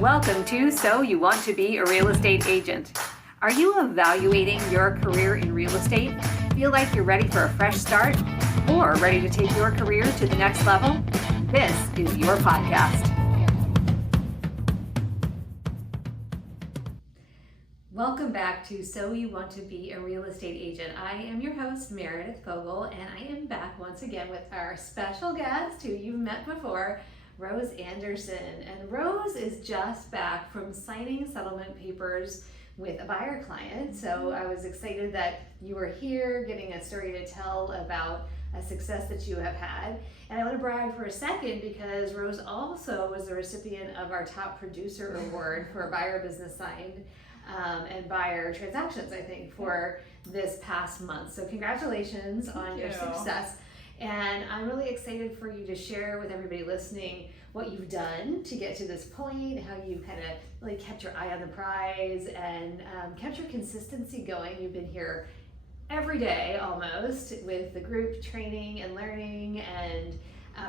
Welcome to So You Want to Be a Real Estate Agent. Are you evaluating your career in real estate? Feel like you're ready for a fresh start? Or ready to take your career to the next level? This is your podcast. Welcome back to So You Want to Be a Real Estate Agent. I am your host, Meredith Fogel, and I am back once again with our special guest who you've met before, Rose Anderson. And Rose is just back from signing settlement papers with a buyer client. So I was excited that you were here getting a story to tell about a success that you have had. And I want to brag for a second because Rose also was the recipient of our top producer award for buyer business signed and buyer transactions, I think, for this past month. So congratulations on your success. And I'm really excited for you to share with everybody listening what you've done to get to this point, how you kind of really kept your eye on the prize and kept your consistency going. You've been here every day almost with the group training and learning and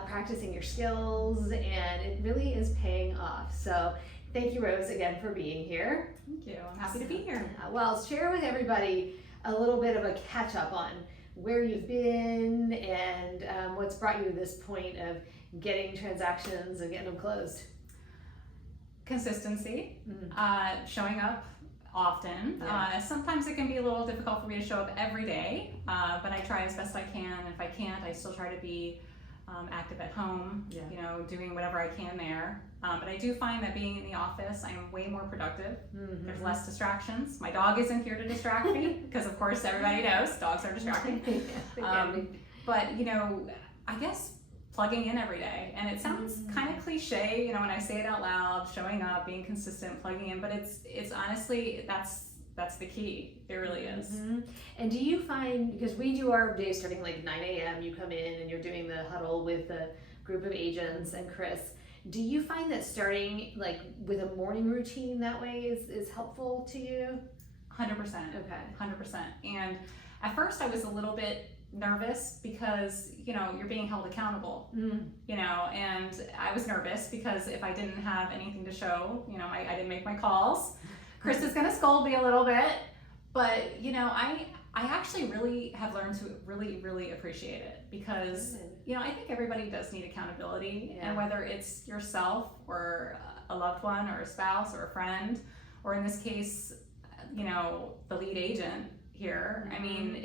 practicing your skills, and it really is paying off. So thank you, Rose, again for being here. Thank you. I'm happy to be here. Well, share with everybody a little bit of a catch up on where you've been and what's brought you to this point of getting transactions and getting them closed. Consistency, showing up often. Sometimes it can be a little difficult for me to show up every day, but I try as best I can. If I can't, I still try to be active at home, doing whatever I can there. But I do find that being in the office, I'm way more productive. Mm-hmm. There's less distractions. My dog isn't here to distract me because, of course, everybody knows dogs are distracting. But, I guess plugging in every day. And it sounds kind of cliche, when I say it out loud, showing up, being consistent, plugging in. But it's honestly, that's the key. It really is. Mm-hmm. And do you find, because we do our day starting like 9 a.m., you come in and you're doing the huddle with the group of agents and Chris, do you find that starting like with a morning routine that way is helpful to you? 100%. Okay. 100%. And at first I was a little bit nervous because, you're being held accountable, and I was nervous because if I didn't have anything to show, I didn't make my calls. Chris is going to scold me a little bit, but I actually really have learned to really, really appreciate it because, I think everybody does need accountability, and whether it's yourself or a loved one or a spouse or a friend, or in this case, the lead agent here. I mean,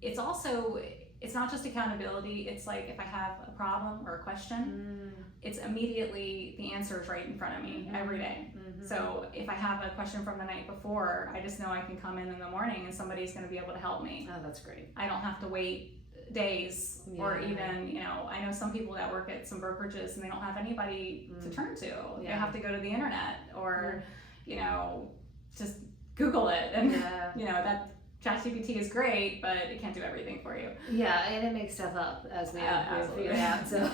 it's also, it's not just accountability. It's like if I have a problem or a question, it's immediately the answer is right in front of me every day. So if I have a question from the night before, I just know I can come in the morning and somebody's going to be able to help me. Oh, that's great. I don't have to wait days or even, I know some people that work at some brokerages and they don't have anybody to turn to. They have to go to the internet or, just Google it. And, that ChatGPT is great, but it can't do everything for you. Yeah, and it makes stuff up as we have figured out. So,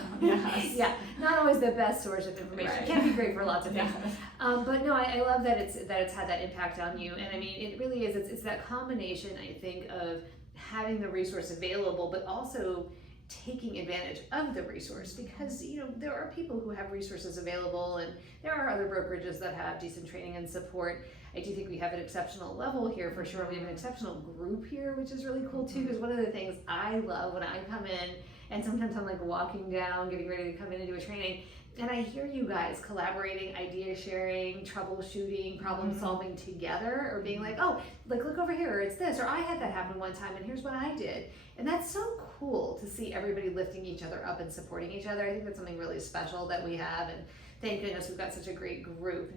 not always the best source of information. Right. It can be great for lots of things. But no, I love that it's had that impact on you. And I mean, it really is. It's that combination, I think, of having the resource available, but also taking advantage of the resource, because there are people who have resources available, and there are other brokerages that have decent training and support. I do think we have an exceptional level here for sure. We have an exceptional group here, which is really cool too, because one of the things I love when I come in, and sometimes I'm like walking down, getting ready to come in and do a training, and I hear you guys collaborating, idea sharing, troubleshooting, problem solving together, or being like, oh, like look over here, it's this, or I had that happen one time and here's what I did. And that's so cool to see everybody lifting each other up and supporting each other. I think that's something really special that we have, and thank goodness we've got such a great group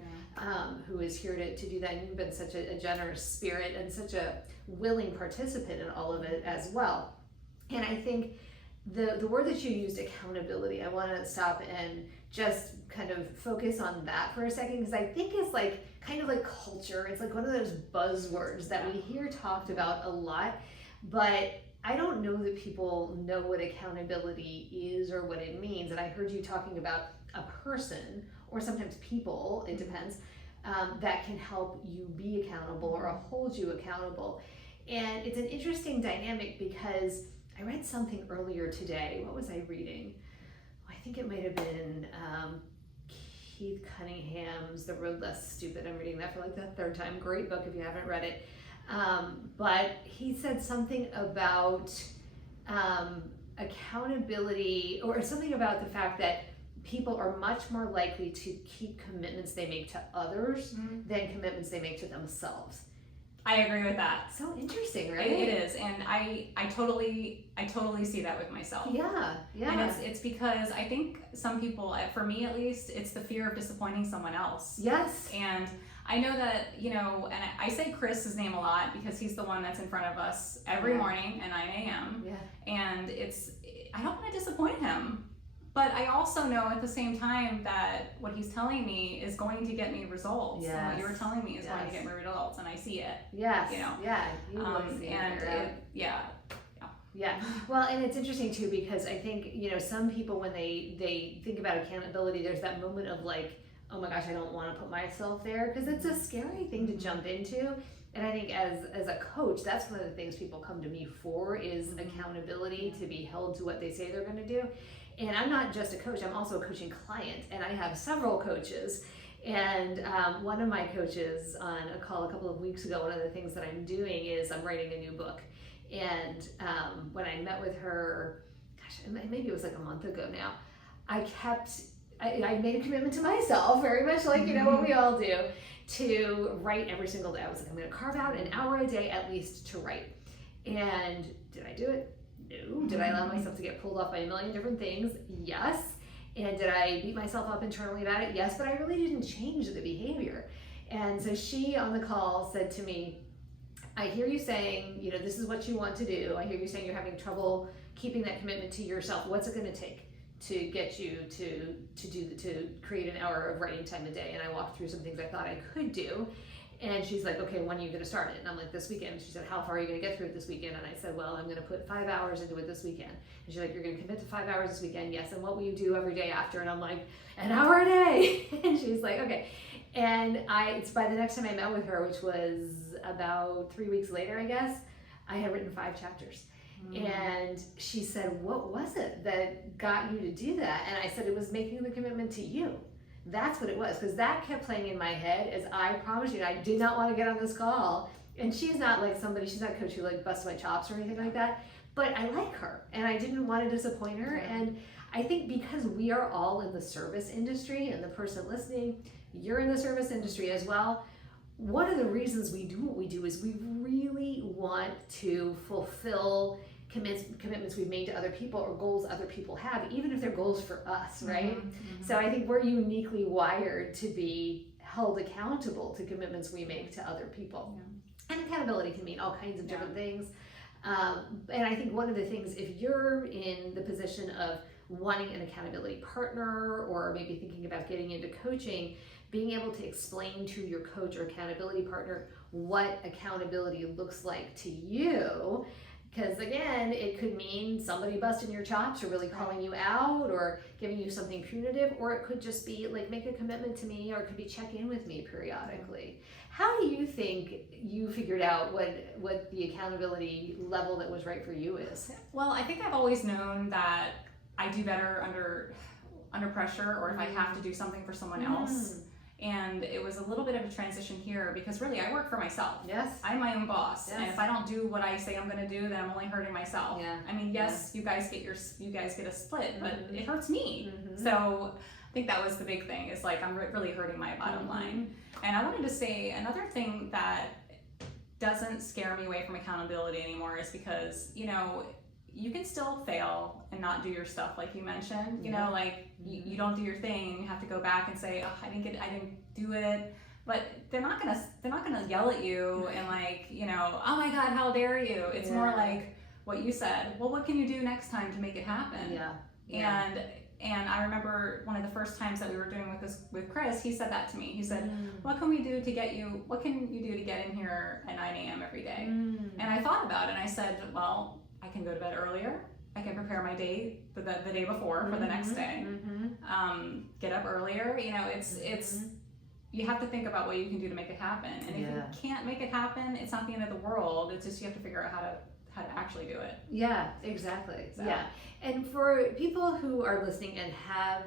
who is here to do that. And you've been such a generous spirit and such a willing participant in all of it as well. And I think the word that you used, accountability, I want to stop and just kind of focus on that for a second, because I think it's like kind of like culture. It's like one of those buzzwords that we hear talked about a lot, but I don't know that people know what accountability is or what it means. And I heard you talking about a person, or sometimes people, it depends, that can help you be accountable or hold you accountable. And it's an interesting dynamic because I read something earlier today. What was I reading? I think it might have been Keith Cunningham's The Road Less Stupid. I'm reading that for like the third time. Great book if you haven't read it. But he said something about accountability, or something about the fact that people are much more likely to keep commitments they make to others than commitments they make to themselves. I agree with that. So interesting, right? It is, and I totally see that with myself. Yeah. And it's because I think some people, for me at least, it's the fear of disappointing someone else. Yes. And I know that, and I say Chris's name a lot because he's the one that's in front of us every morning at 9 a.m. Yeah. And I don't want to disappoint him. But I also know at the same time that what he's telling me is going to get me results. Yes. And what you're telling me is going to get me results, and I see it. Yes. Yeah. You would see Yeah. Well, and it's interesting too, because I think, some people, when they think about accountability, there's that moment of like, oh my gosh, I don't want to put myself there, because it's a scary thing to jump into. And I think as a coach, that's one of the things people come to me for, is accountability, to be held to what they say they're going to do. And I'm not just a coach, I'm also a coaching client, and I have several coaches. And one of my coaches on a call a couple of weeks ago, one of the things that I'm doing is I'm writing a new book. And when I met with her, maybe it was like a month ago now, I made a commitment to myself, very much like, what we all do, to write every single day. I was like, I'm going to carve out an hour a day at least to write. And did I do it? No. Did I allow myself to get pulled off by a million different things? Yes. And did I beat myself up internally about it? Yes, but I really didn't change the behavior. And so she, on the call, said to me, I hear you saying, this is what you want to do. I hear you saying you're having trouble keeping that commitment to yourself. What's it going to take to get you to create an hour of writing time a day? And I walked through some things I thought I could do. And she's like, okay, when are you going to start it? And I'm like, this weekend. She said, how far are you going to get through it this weekend? And I said, well, I'm going to put 5 hours into it this weekend. And she's like, you're going to commit to 5 hours this weekend? Yes. And what will you do every day after? And I'm like, an hour a day. And she's like, okay. And it's by the next time I met with her, which was about 3 weeks later, I guess, I had written 5 chapters. And she said, what was it that got you to do that? And I said, it was making the commitment to you. That's what it was, because that kept playing in my head, as I promised you, I did not want to get on this call. And she's not like she's not a coach who like busts my chops or anything like that, but I like her and I didn't want to disappoint her. And I think because we are all in the service industry, and the person listening, you're in the service industry as well, one of the reasons we do what we do is we really want to fulfill commitments we've made to other people, or goals other people have, even if they're goals for us, right? So I think we're uniquely wired to be held accountable to commitments we make to other people. And accountability can mean all kinds of different things. And I think one of the things, if you're in the position of wanting an accountability partner, or maybe thinking about getting into coaching, being able to explain to your coach or accountability partner what accountability looks like to you. Because again, it could mean somebody busting your chops, or really calling you out, or giving you something punitive, or it could just be like, make a commitment to me, or it could be check in with me periodically. How do you think you figured out what the accountability level that was right for you is? Well, I think I've always known that I do better under pressure, or if I have to do something for someone else. And it was a little bit of a transition here, because really I work for myself. Yes. I'm my own boss. Yes. And if I don't do what I say I'm going to do, then I'm only hurting myself. Yeah. I mean, yes, you guys get a split, but it hurts me. So I think that was the big thing, is like, I'm really hurting my bottom line. And I wanted to say another thing that doesn't scare me away from accountability anymore is because, you can still fail and not do your stuff, like you mentioned. You don't do your thing, and you have to go back and say, oh, I didn't do it. But they're not gonna yell at you and like, oh my God, how dare you? It's more like what you said. Well, what can you do next time to make it happen? And I remember one of the first times that we were doing with Chris, he said that to me. He said, what can you do to get in here at 9 a.m. every day? And I thought about it, and I said, well, I can go to bed earlier. I can prepare my day the day before for the next day. Get up earlier. It's you have to think about what you can do to make it happen. And if you can't make it happen, it's not the end of the world. It's just you have to figure out how to actually do it. Yeah, exactly. So. Yeah. And for people who are listening and have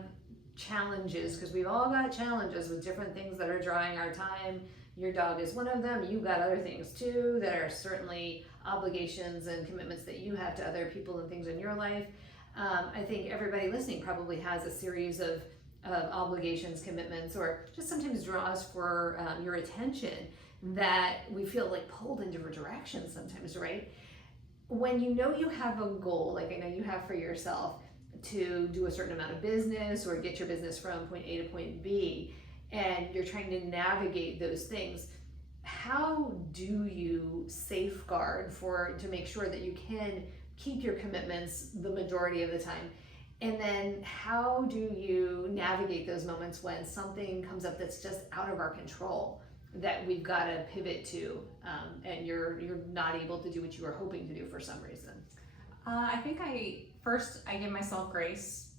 challenges, because we've all got challenges with different things that are drawing our time. Your dog is one of them. You've got other things too that are certainly obligations and commitments that you have to other people and things in your life. I think everybody listening probably has a series of obligations, commitments, or just sometimes draws for your attention that we feel like pulled in different directions sometimes, right? When you know you have a goal, like I know you have for yourself, to do a certain amount of business or get your business from point A to point B, and you're trying to navigate those things, how do you safeguard to make sure that you can keep your commitments the majority of the time? And then how do you navigate those moments when something comes up that's just out of our control, that we've got to pivot to, and you're not able to do what you were hoping to do for some reason? I think I give myself grace,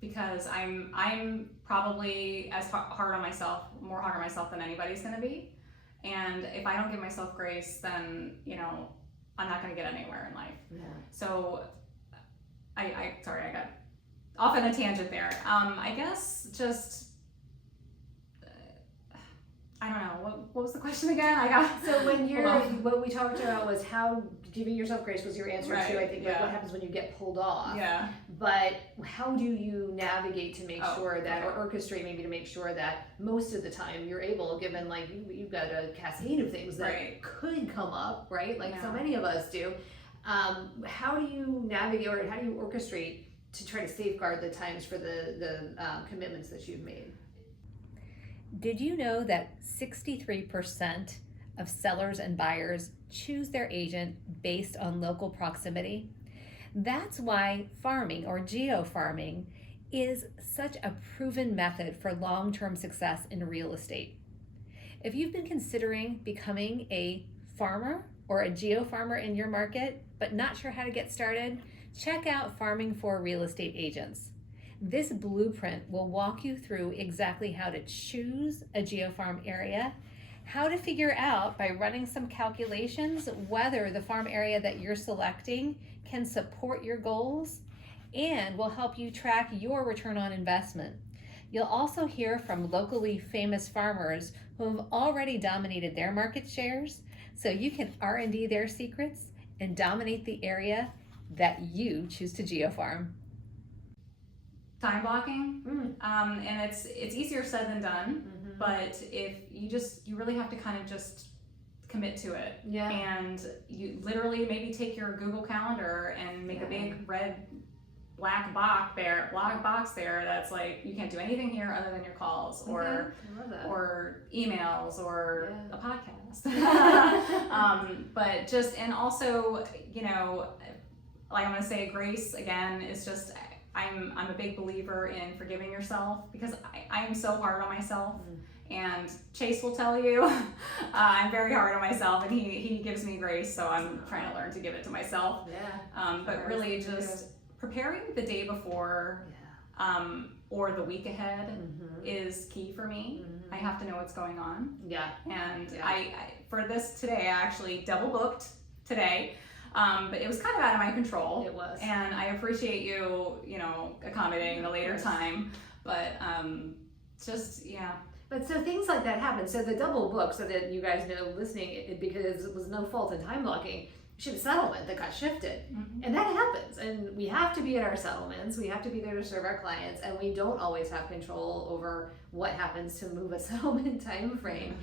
because I'm probably as hard on myself, more hard on myself than anybody's going to be. And if I don't give myself grace, then, I'm not going to get anywhere in life. Yeah. So sorry, I got off on a tangent there. I guess just, I don't know, what was the question again? So when what we talked about was how giving yourself grace was your answer to, I think, like what happens when you get pulled off. Yeah. But how do you navigate to make sure that, or orchestrate maybe to make sure that most of the time you're able, given like you've got a cascade of things that could come up, right? Like so many of us do. How do you navigate, or how do you orchestrate to try to safeguard the times for the commitments that you've made? Did you know that 63% of sellers and buyers choose their agent based on local proximity? That's why farming, or geo-farming, is such a proven method for long-term success in real estate. If you've been considering becoming a farmer or a geo-farmer in your market, but not sure how to get started, check out Farming for Real Estate Agents. This blueprint will walk you through exactly how to choose a geofarm area, how to figure out by running some calculations whether the farm area that you're selecting can support your goals, and will help you track your return on investment. You'll also hear from locally famous farmers who have already dominated their market shares, so you can R&D their secrets and dominate the area that you choose to geofarm. Time blocking, and it's easier said than done, but if you really have to kind of just commit to it. Yeah. And you literally maybe take your Google Calendar and make a big red black box there that's like, you can't do anything here other than your calls or emails or a podcast. But just, and also, like I'm gonna say, grace again is just, I'm a big believer in forgiving yourself, because I am so hard on myself. And Chase will tell you, I'm very hard on myself, and he gives me grace, so I'm trying to learn to give it to myself. But really just preparing the day before or the week ahead is key for me. I have to know what's going on. And I for this today, I actually double booked today. But it was kind of out of my control. It was. And I appreciate you, accommodating the later time. But But so things like that happen. So the double book, so that you guys know listening, because it was no fault in time blocking, she had a settlement that got shifted. And that happens. And we have to be at our settlements. We have to be there to serve our clients. And we don't always have control over what happens to move a settlement time frame.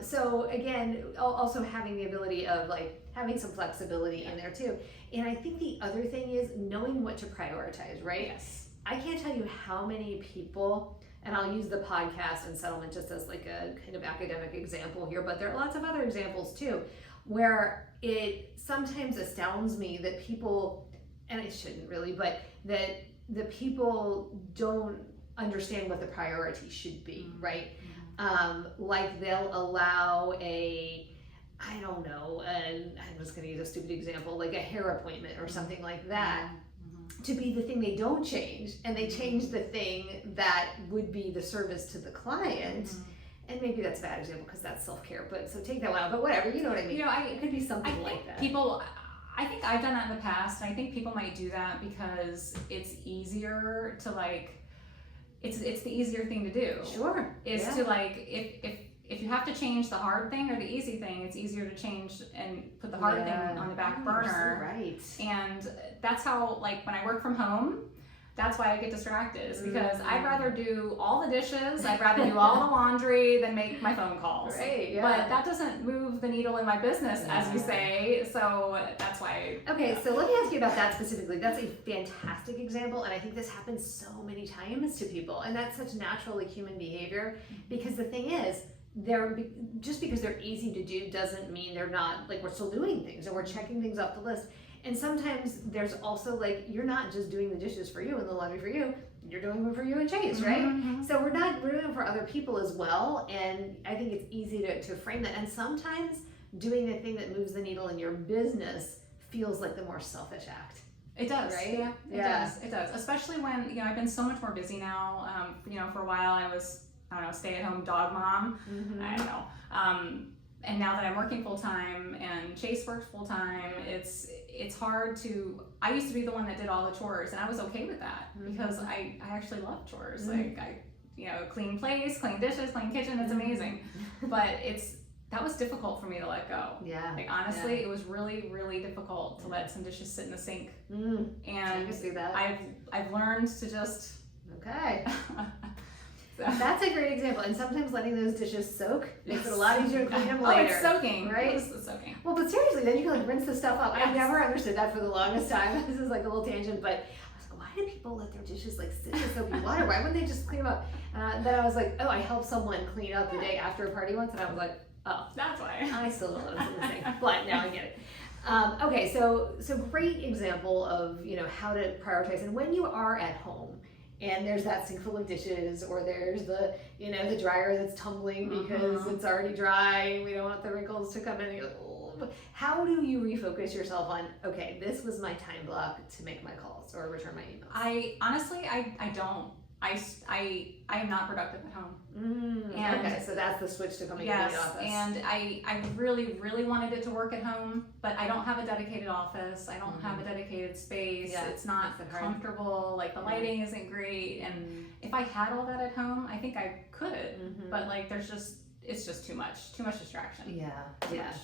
So again, also having the ability of having some flexibility in there too. And I think the other thing is knowing what to prioritize, right? Yes. I can't tell you how many people, and I'll use the podcast and settlement just as like a kind of academic example here, but there are lots of other examples too, where it sometimes astounds me that people, and it shouldn't really, but that the people don't understand what the priority should be, right? Like they'll allow I'm just going to use a stupid example, like a hair appointment or something like that, to be the thing they don't change, and they change the thing that would be the service to the client. And maybe that's a bad example because that's self-care, but so take that one out, but whatever, you know what I mean? It could be something like that. I think I've done that in the past, and I think people might do that because it's easier to it's the easier thing to do. Sure. Is to like, if you have to change the hard thing or the easy thing, it's easier to change and put the hard thing on the back burner. So right. And that's how, like, when I work from home, that's why I get distracted, is because I'd rather do all the dishes, I'd rather do all the laundry than make my phone calls. Right, yeah. But that doesn't move the needle in my business, as you say, so that's why. Okay, so let me ask you about that specifically. That's a fantastic example, and I think this happens so many times to people, and that's such natural, like, human behavior, because the thing is, just because they're easy to do doesn't mean they're not, like, we're still doing things, and we're checking things off the list. And sometimes there's also, like, you're not just doing the dishes for you and the laundry for you, you're doing them for you and Chase, right? So we're doing it for other people as well, and I think it's easy to frame that. And sometimes doing the thing that moves the needle in your business feels like the more selfish act. It does, right? Yeah, it does. Especially when, you know, I've been so much more busy now. You know, for a while I was, I don't know, stay-at-home dog mom. I don't know. And now that I'm working full-time and Chase works full-time, it's hard to, I used to be the one that did all the chores, and I was okay with that because I actually love chores. Like, you know, clean place, clean dishes, clean kitchen, it's amazing. But that was difficult for me to let go. Yeah. Like, honestly, it was really, really difficult to let some dishes sit in the sink. And I can see that. I've learned to just, okay. That's a great example, and sometimes letting those dishes soak makes it a lot easier to clean them later. Oh, it's soaking, right? It's soaking. Well, but seriously, then you can, like, rinse the stuff up. Yes. I never understood that for the longest time. This is like a little tangent, but I was like, why do people let their dishes, like, sit in soapy water? Why wouldn't they just clean them up? Then I was like, oh, I helped someone clean up the day after a party once, and I was like, oh, that's why. I still don't know what's in the sink, but now I get it. Okay, so great example of, you know, how to prioritize, and when you are at home and there's that sink full of dishes, or there's the, you know, the dryer that's tumbling because it's already dry and we don't want the wrinkles to come in, and you're like, oh. How do you refocus yourself on, okay, this was my time block to make my calls or return my emails? I honestly don't. I am not productive at home. Okay, so that's the switch to coming into the office. And I really, really wanted it to work at home, but I don't have a dedicated office. I don't have a dedicated space. It's not comfortable. Like, the lighting isn't great. And if I had all that at home, I think I could. But, like, it's just too much distraction. Yeah,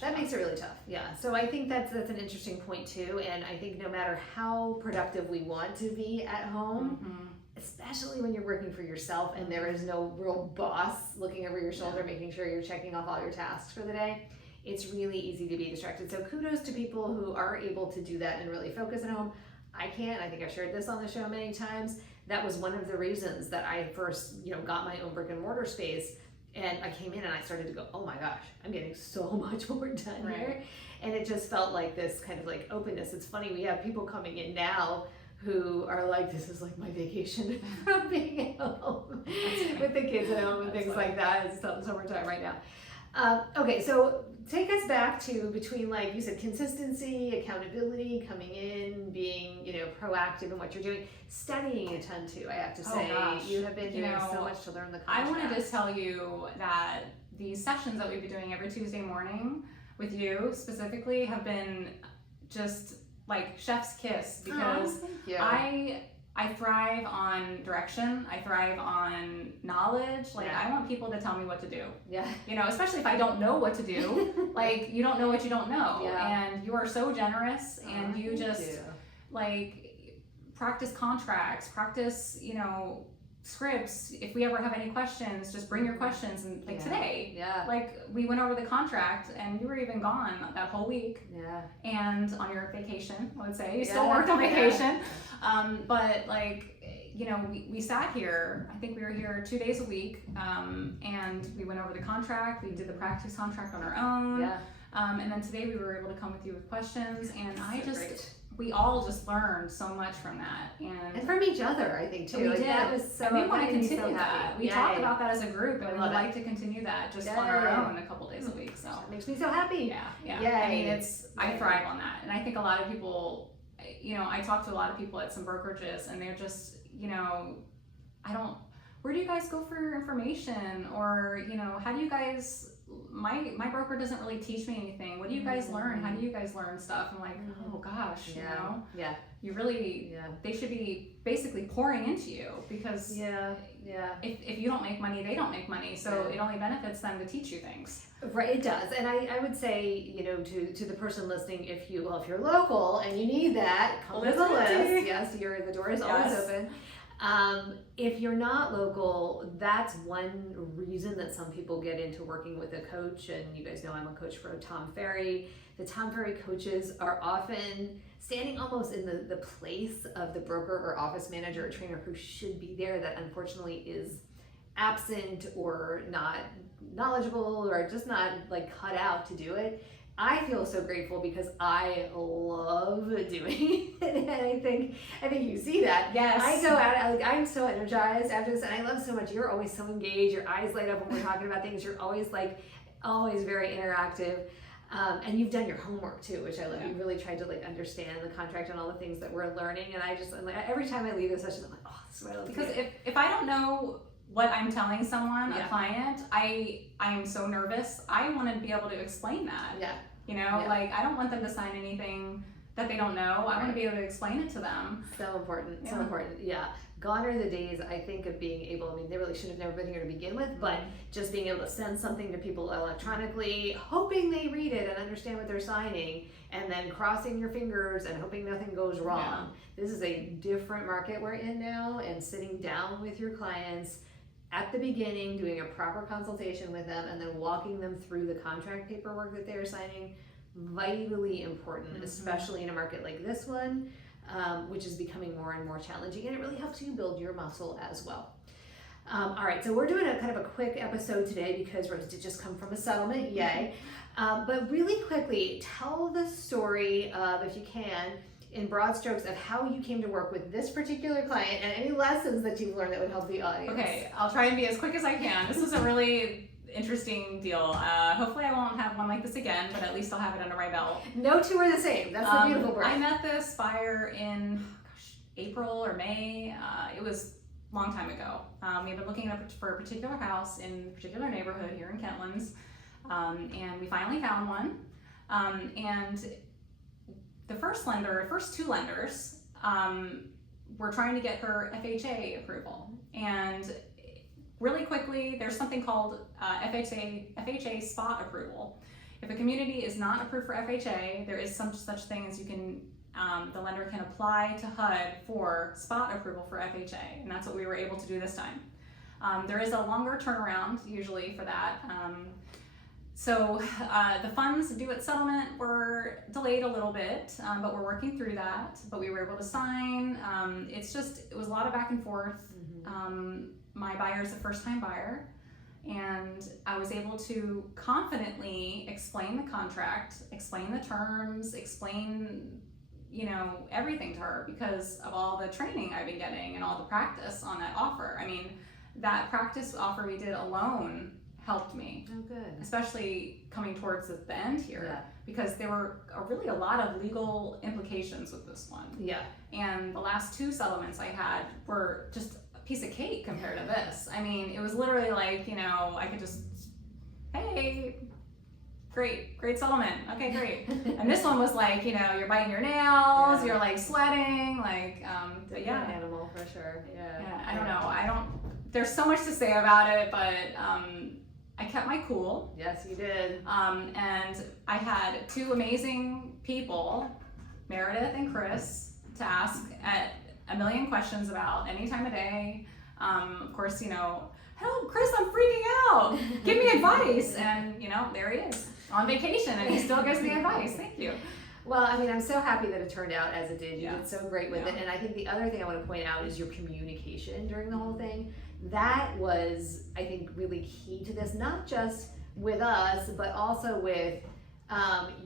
that makes it really tough. Yeah, so I think that's an interesting point too. And I think no matter how productive we want to be at home, especially when you're working for yourself and there is no real boss looking over your shoulder, making sure you're checking off all your tasks for the day, it's really easy to be distracted. So kudos to people who are able to do that and really focus at home. I can't. I think I've shared this on the show many times. That was one of the reasons that I first, you know, got my own brick and mortar space. And I came in and I started to go, oh my gosh, I'm getting so much more done here. And it just felt like this kind of, like, openness. It's funny, we have people coming in now who are like, this is like my vacation from being at home with the kids at home and things like that. It's summertime right now. Okay, so take us back to between, like you said, consistency, accountability, coming in, being, you know, proactive in what you're doing, studying a ton too, I have to say. You have been doing so much to learn the content. I wanted to tell you that these sessions that we've been doing every Tuesday morning with you specifically have been just like chef's kiss, because I thrive on direction. I thrive on knowledge. Like, I want people to tell me what to do. You know, especially if I don't know what to do. Like, you don't know what you don't know. And you are so generous, and you just like practice contracts, practice, you know, scripts. If we ever have any questions, just bring your questions. And like today, like, we went over the contract and you were even gone that whole week. And on your vacation, I would say. You still worked on vacation. But, like, you know, we sat here, I think we were here 2 days a week, and we went over the contract, we did the practice contract on our own. And then today we were able to come with you with questions, and we all just learned so much from that, and from each other, I think too. We did. That was so. And we want to continue continue that. We talked about that as a group, and we would like to continue that just on our own a couple days a week. So it makes me so happy. I mean, I thrive on that, and I think a lot of people, you know, I talk to a lot of people at some brokerages, and they're just, you know, where do you guys go for your information, or, you know, how do you guys my broker doesn't really teach me anything. What do you guys learn? How do you guys learn stuff? I'm like, oh gosh, you know, you really, they should be basically pouring into you, because if you don't make money, they don't make money. So it only benefits them to teach you things. Right, it does. And I would say, you know, to the person listening, if you're local and you need that, come to the list. Yes, the door is always open. If you're not local, that's one reason that some people get into working with a coach. And you guys know I'm a coach for Tom Ferry. The Tom Ferry coaches are often standing almost in the place of the broker or office manager or trainer who should be there, that unfortunately is absent or not knowledgeable or just not like cut out to do it. I feel so grateful because I love doing it, and I think you see that. Yes. I go out, I'm so energized after this, and I love so much. You're always so engaged. Your eyes light up when we're talking about things. You're always very interactive, and you've done your homework too, which I love. You really tried to like understand the contract and all the things that we're learning, and I'm like, every time I leave this session, I'm like, oh, this is what I love. Because if I don't know what I'm telling someone, a client, I am so nervous. I want to be able to explain that. You know, like I don't want them to sign anything that they don't know. I want to be able to explain it to them. So important, so important. Gone are the days, I think, of being able, I mean, they really should have never been here to begin with, but just being able to send something to people electronically, hoping they read it and understand what they're signing, and then crossing your fingers and hoping nothing goes wrong. This is a different market we're in now, and sitting down with your clients at the beginning, doing a proper consultation with them, and then walking them through the contract paperwork that they're signing, vitally important, especially in a market like this one, which is becoming more and more challenging, and it really helps you build your muscle as well. All right, so we're doing a kind of a quick episode today because Rose did just come from a settlement, yay. But really quickly, tell the story of, if you can, in broad strokes, of how you came to work with this particular client and any lessons that you've learned that would help the audience. Okay, I'll try and be as quick as I can. This was a really interesting deal. Hopefully I won't have one like this again, but at least I'll have it under my belt. No two are the same. That's the beautiful part. I met this buyer in April or May. It was a long time ago. We had been looking for a particular house in a particular neighborhood here in Kentlands, and we finally found one. And the first two lenders, were trying to get her FHA approval. And really quickly, there's something called FHA spot approval. If a community is not approved for FHA, there is some such thing as the lender can apply to HUD for spot approval for FHA, and that's what we were able to do this time. There is a longer turnaround usually for that. So the funds due at settlement were delayed a little bit, but we're working through that. But we were able to sign. It was a lot of back and forth. My buyer is a first-time buyer, and I was able to confidently explain the contract, explain the terms, explain, everything to her because of all the training I've been getting and all the practice on that offer. I mean, that practice offer we did alone helped me. Oh, good. Especially coming towards the end here, because there were really a lot of legal implications with this one. And the last two settlements I had were just a piece of cake compared to this. I mean, it was literally like, I could just, hey, great settlement. Okay, great. And this one was like, you're biting your nails, you're like sweating, like, but You're an animal for sure. I don't know. There's so much to say about it, but I kept my cool. Yes, you did. And I had two amazing people, Meredith and Chris, to ask at a million questions about any time of day. Of course, help, Chris, I'm freaking out. Give me advice. And, there he is on vacation and he still gives me advice. Thank you. Well, I mean, I'm so happy that it turned out as it did. You did so great with it. And I think the other thing I want to point out is your communication during the whole thing. That was, I think, really key to this, not just with us, but also with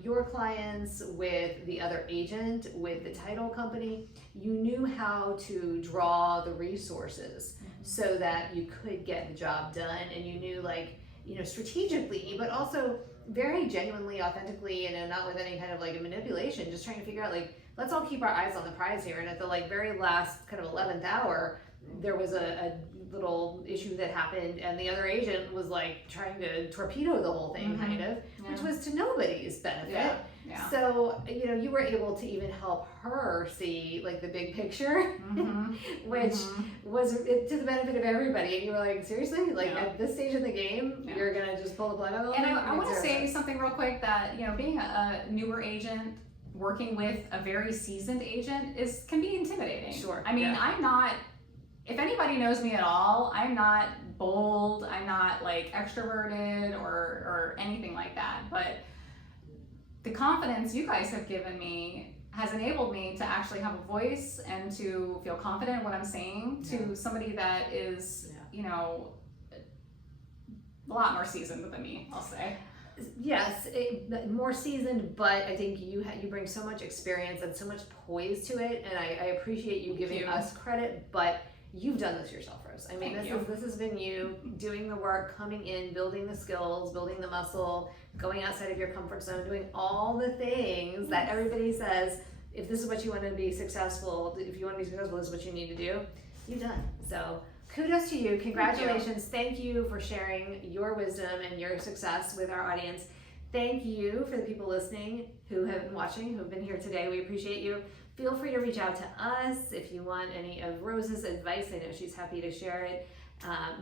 your clients, with the other agent, with the title company. You knew how to draw the resources so that you could get the job done, and you knew, strategically, but also very genuinely, authentically, not with any kind of a manipulation, just trying to figure out, let's all keep our eyes on the prize here. And at the very last kind of 11th hour, there was a little issue that happened, and the other agent was like trying to torpedo the whole thing, kind of, which was to nobody's benefit. Yeah. So, you know, you were able to even help her see like the big picture, which was to the benefit of everybody. And you were like, seriously, like at this stage in the game, you're gonna just pull the plug on the whole thing? And I want to say something real quick, that, you know, being a newer agent working with a very seasoned agent can be intimidating. Sure. I mean, I'm not, if anybody knows me at all, I'm not bold, I'm not like extroverted or anything like that, but the confidence you guys have given me has enabled me to actually have a voice and to feel confident in what I'm saying to somebody that is, you know, a lot more seasoned than me, I'll say. Yes, more seasoned, but I think you bring so much experience and so much poise to it, and I appreciate you giving us credit, but you've done this yourself, Rose. I mean, this has been you doing the work, coming in, building the skills, building the muscle, going outside of your comfort zone, doing all the things that everybody says, if this is what you want to be successful, if you want to be successful, this is what you need to do. You've done. So kudos to you. Congratulations. Thank you for sharing your wisdom and your success with our audience. Thank you for the people listening who have been watching, who've been here today. We appreciate you. Feel free to reach out to us if you want any of Rose's advice. I know she's happy to share it.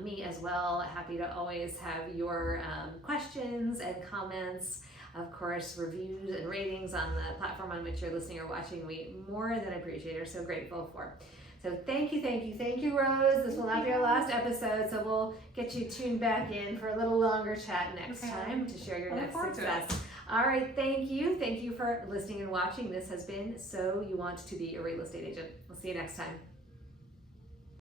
Me as well, happy to always have your questions and comments. Of course, reviews and ratings on the platform on which you're listening or watching, we more than appreciate or so grateful for. So thank you, Rose. This will not be our last episode, so we'll get you tuned back in for a little longer chat next time to share your next success. All right, thank you. Thank you for listening and watching. This has been So You Want to Be a Real Estate Agent. We'll see you next time.